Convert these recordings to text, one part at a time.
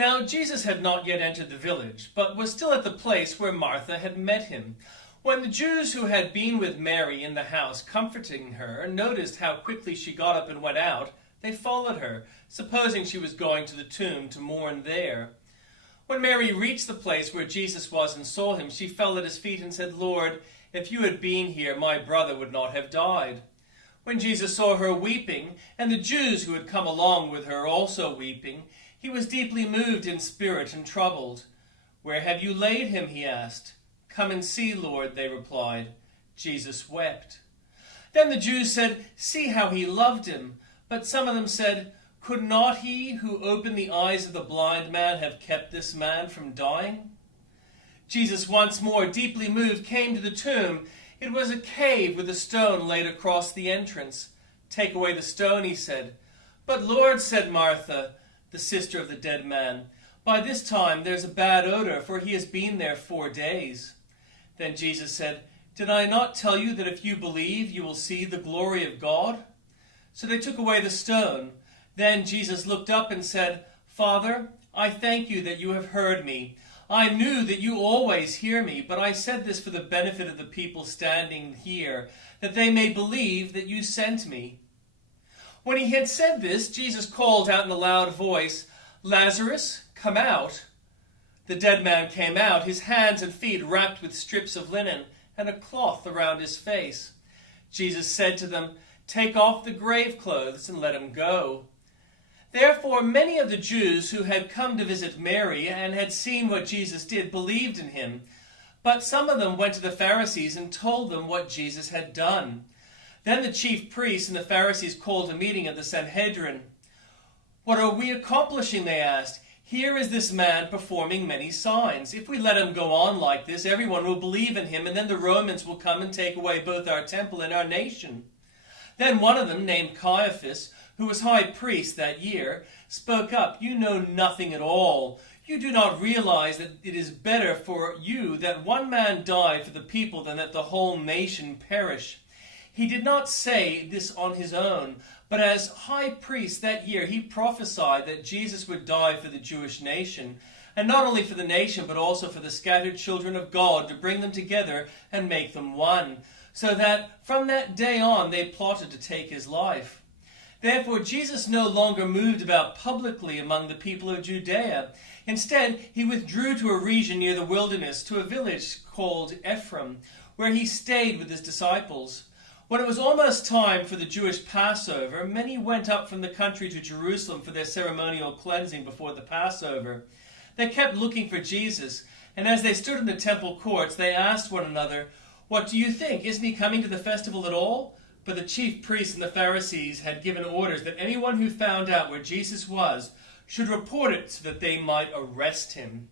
Now Jesus had not yet entered the village, but was still at the place where Martha had met him. When the Jews who had been with Mary in the house comforting her noticed how quickly she got up and went out, they followed her, supposing she was going to the tomb to mourn there. When Mary reached the place where Jesus was and saw him, she fell at his feet and said, "Lord, if you had been here, my brother would not have died." When Jesus saw her weeping, and the Jews who had come along with her also weeping, he was deeply moved in spirit and troubled. "Where have you laid him?" he asked. "Come and see, Lord," they replied. Jesus wept. Then the Jews said, "See how he loved him." But some of them said, "Could not he who opened the eyes of the blind man have kept this man from dying?" Jesus, once more deeply moved, came to the tomb. It was a cave with a stone laid across the entrance. "Take away the stone," he said. "But Lord," said Martha, the sister of the dead man, "by this time there's a bad odor, for he has been there 4 days." Then Jesus said, "Did I not tell you that if you believe, you will see the glory of God?" So they took away the stone. Then Jesus looked up and said, "Father, I thank you that you have heard me. I knew that you always hear me, but I said this for the benefit of the people standing here, that they may believe that you sent me." When he had said this, Jesus called out in a loud voice, "Lazarus, come out." The dead man came out, his hands and feet wrapped with strips of linen and a cloth around his face. Jesus said to them, "Take off the grave clothes and let him go." Therefore many of the Jews who had come to visit Mary and had seen what Jesus did believed in him. But some of them went to the Pharisees and told them what Jesus had done. Then the chief priests and the Pharisees called a meeting of the Sanhedrin. "What are we accomplishing?" they asked. "Here is this man performing many signs. If we let him go on like this, everyone will believe in him, and then the Romans will come and take away both our temple and our nation." Then one of them, named Caiaphas, who was high priest that year, spoke up, "You know nothing at all. You do not realize that it is better for you that one man die for the people than that the whole nation perish." He did not say this on his own, but as high priest that year he prophesied that Jesus would die for the Jewish nation, and not only for the nation but also for the scattered children of God, to bring them together and make them one, so that from that day on they plotted to take his life. Therefore Jesus no longer moved about publicly among the people of Judea. Instead, he withdrew to a region near the wilderness, to a village called Ephraim, where he stayed with his disciples. When it was almost time for the Jewish Passover, many went up from the country to Jerusalem for their ceremonial cleansing before the Passover. They kept looking for Jesus, and as they stood in the temple courts, they asked one another, "What do you think? Isn't he coming to the festival at all?" But the chief priests and the Pharisees had given orders that anyone who found out where Jesus was should report it so that they might arrest him.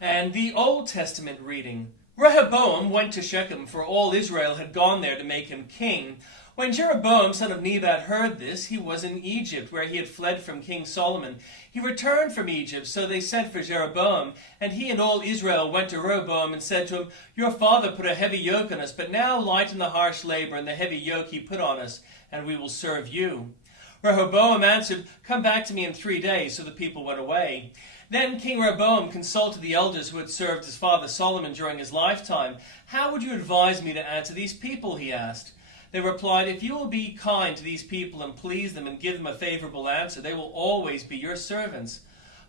And the Old Testament reading. Rehoboam went to Shechem, for all Israel had gone there to make him king. When Jeroboam, son of Nebat, heard this, he was in Egypt, where he had fled from King Solomon. He returned from Egypt, so they sent for Jeroboam, and he and all Israel went to Rehoboam and said to him, "Your father put a heavy yoke on us, but now lighten the harsh labor and the heavy yoke he put on us, and we will serve you." Rehoboam answered, "Come back to me in 3 days." So the people went away. Then King Rehoboam consulted the elders who had served his father Solomon during his lifetime. "How would you advise me to answer these people?" he asked. They replied, "If you will be kind to these people and please them and give them a favorable answer, they will always be your servants."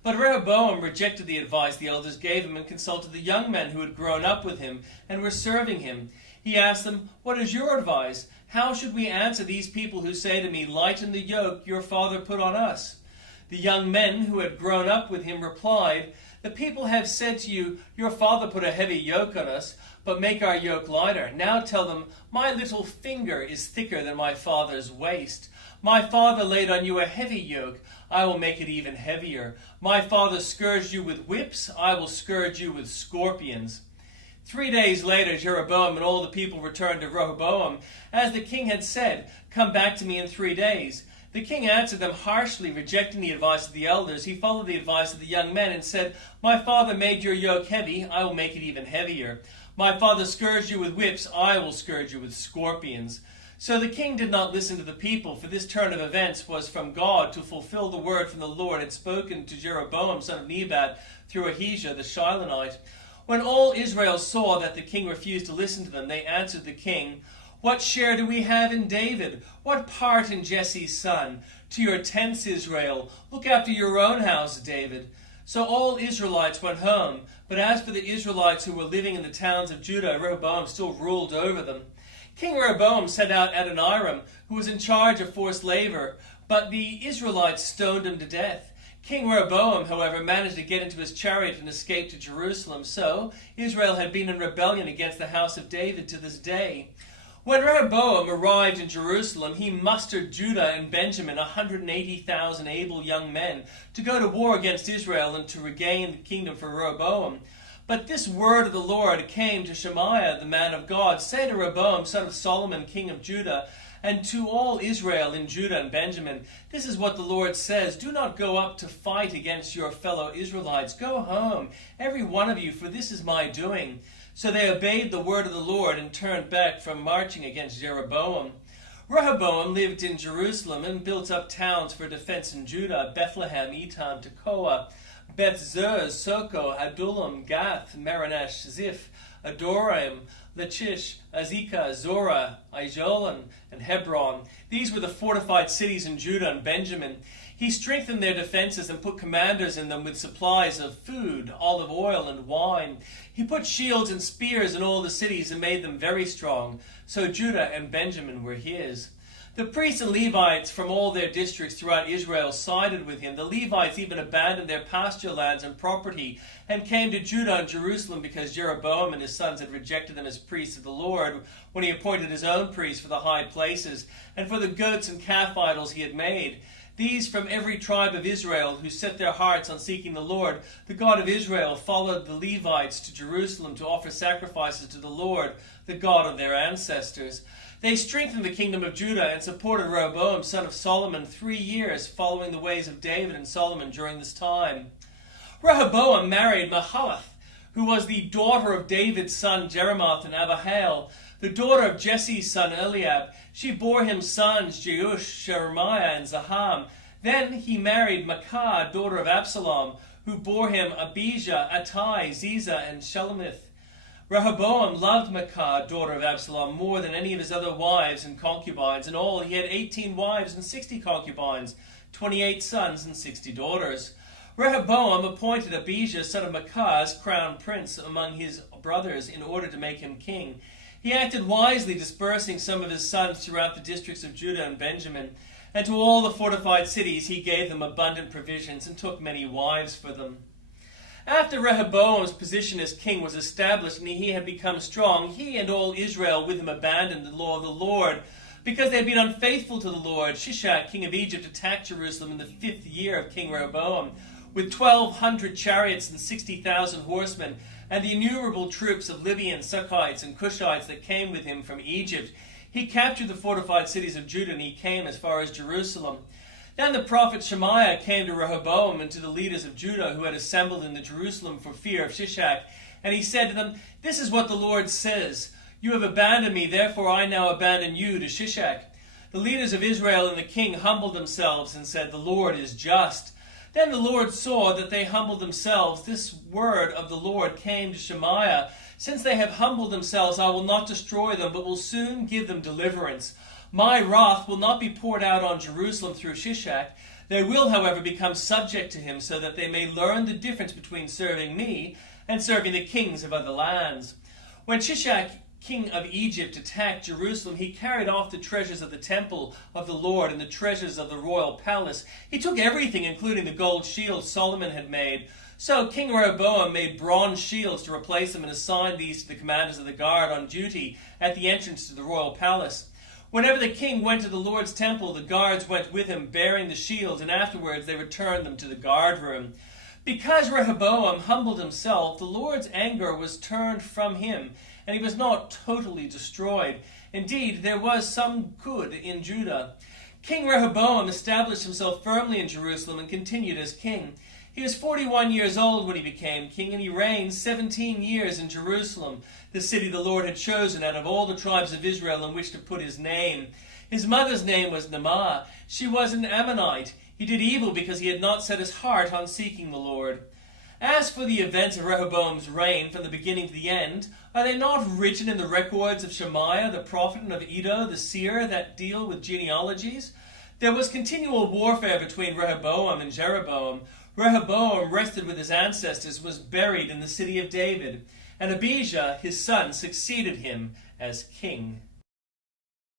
But Rehoboam rejected the advice the elders gave him and consulted the young men who had grown up with him and were serving him. He asked them, "What is your advice? How should we answer these people who say to me, 'Lighten the yoke your father put on us'?" The young men who had grown up with him replied, "The people have said to you, 'Your father put a heavy yoke on us, but make our yoke lighter.' Now tell them, 'My little finger is thicker than my father's waist. My father laid on you a heavy yoke. I will make it even heavier. My father scourged you with whips. I will scourge you with scorpions." 3 days later, Jeroboam and all the people returned to Rehoboam. As the king had said, "Come back to me in 3 days." The king answered them harshly, rejecting the advice of the elders. He followed the advice of the young men and said, "My father made your yoke heavy. I will make it even heavier. My father scourged you with whips. I will scourge you with scorpions." So the king did not listen to the people, for this turn of events was from God to fulfill the word from the Lord had spoken to Jeroboam son of Nebat through Ahijah the Shilonite. When all Israel saw that the king refused to listen to them, they answered the king, "What share do we have in David? What part in Jesse's son? To your tents, Israel. Look after your own house, David." So all Israelites went home, but as for the Israelites who were living in the towns of Judah, Rehoboam still ruled over them. King Rehoboam sent out Adoniram, who was in charge of forced labor, but the Israelites stoned him to death. King Rehoboam, however, managed to get into his chariot and escape to Jerusalem. So Israel had been in rebellion against the house of David to this day. When Rehoboam arrived in Jerusalem, he mustered Judah and Benjamin, 180,000 able young men, to go to war against Israel and to regain the kingdom for Rehoboam. But this word of the Lord came to Shemaiah, the man of God. "Say to Rehoboam, son of Solomon, king of Judah, and to all Israel in Judah and Benjamin, this is what the Lord says. Do not go up to fight against your fellow Israelites. Go home, every one of you, for this is my doing." So they obeyed the word of the Lord and turned back from marching against Jeroboam. Rehoboam lived in Jerusalem and built up towns for defense in Judah: Bethlehem, Etam, Tekoa, Beth-zur, Soko, Adullam, Gath, Maranash, Ziph, Adoraim, Lachish, Azekah, Zorah, Aijalon, and Hebron. These were the fortified cities in Judah and Benjamin. He strengthened their defenses and put commanders in them with supplies of food, olive oil, and wine. He put shields and spears in all the cities and made them very strong. So Judah and Benjamin were his. The priests and Levites from all their districts throughout Israel sided with him. The Levites even abandoned their pasture lands and property and came to Judah and Jerusalem because Jeroboam and his sons had rejected them as priests of the Lord when he appointed his own priests for the high places and for the goats and calf idols he had made. These from every tribe of Israel who set their hearts on seeking the Lord, the God of Israel, followed the Levites to Jerusalem to offer sacrifices to the Lord, the God of their ancestors. They strengthened the kingdom of Judah and supported Rehoboam, son of Solomon, 3 years, following the ways of David and Solomon during this time. Rehoboam married Mahalath, who was the daughter of David's son Jeremoth and Abihail, the daughter of Jesse's son Eliab. She bore him sons Jeush, Jeremiah, and Zaham. Then he married Maacah, daughter of Absalom, who bore him Abijah, Attai, Ziza, and Shelomith. Rehoboam loved Maacah, daughter of Absalom, more than any of his other wives and concubines. In all, he had 18 wives and 60 concubines, 28 sons and 60 daughters. Rehoboam appointed Abijah, son of Maacah, as crown prince among his brothers in order to make him king. He acted wisely, dispersing some of his sons throughout the districts of Judah and Benjamin. And to all the fortified cities he gave them abundant provisions and took many wives for them. After Rehoboam's position as king was established and he had become strong, he and all Israel with him abandoned the law of the Lord, because they had been unfaithful to the Lord. Shishak, king of Egypt, attacked Jerusalem in the 5th year of King Rehoboam, with 1,200 chariots and 60,000 horsemen, and the innumerable troops of Libyans, Sukkites, and Cushites that came with him from Egypt. He captured the fortified cities of Judah, and he came as far as Jerusalem. Then the prophet Shemaiah came to Rehoboam and to the leaders of Judah who had assembled in Jerusalem for fear of Shishak, and he said to them, "This is what the Lord says. You have abandoned me, therefore I now abandon you to Shishak." The leaders of Israel and the king humbled themselves and said, "The Lord is just." Then the Lord saw that they humbled themselves. This word of the Lord came to Shemaiah: "Since they have humbled themselves, I will not destroy them, but will soon give them deliverance. My wrath will not be poured out on Jerusalem through Shishak. They will, however, become subject to him, so that they may learn the difference between serving me and serving the kings of other lands." When Shishak, king of Egypt, attacked Jerusalem, he carried off the treasures of the temple of the Lord and the treasures of the royal palace. He took everything, including the gold shield Solomon had made. So King Rehoboam made bronze shields to replace them and assigned these to the commanders of the guard on duty at the entrance to the royal palace. Whenever the king went to the Lord's temple, the guards went with him bearing the shields, and afterwards they returned them to the guard room. Because Rehoboam humbled himself, the Lord's anger was turned from him, and he was not totally destroyed. Indeed, there was some good in Judah. King Rehoboam established himself firmly in Jerusalem and continued as king. He was 41 years old when he became king, and he reigned 17 years in Jerusalem, the city the Lord had chosen out of all the tribes of Israel in which to put his name. His mother's name was Naamah. She was an Ammonite. He did evil because he had not set his heart on seeking the Lord. As for the events of Rehoboam's reign from the beginning to the end, are they not written in the records of Shemaiah the prophet and of Iddo the seer that deal with genealogies? There was continual warfare between Rehoboam and Jeroboam. Rehoboam rested with his ancestors, was buried in the city of David, and Abijah his son succeeded him as king.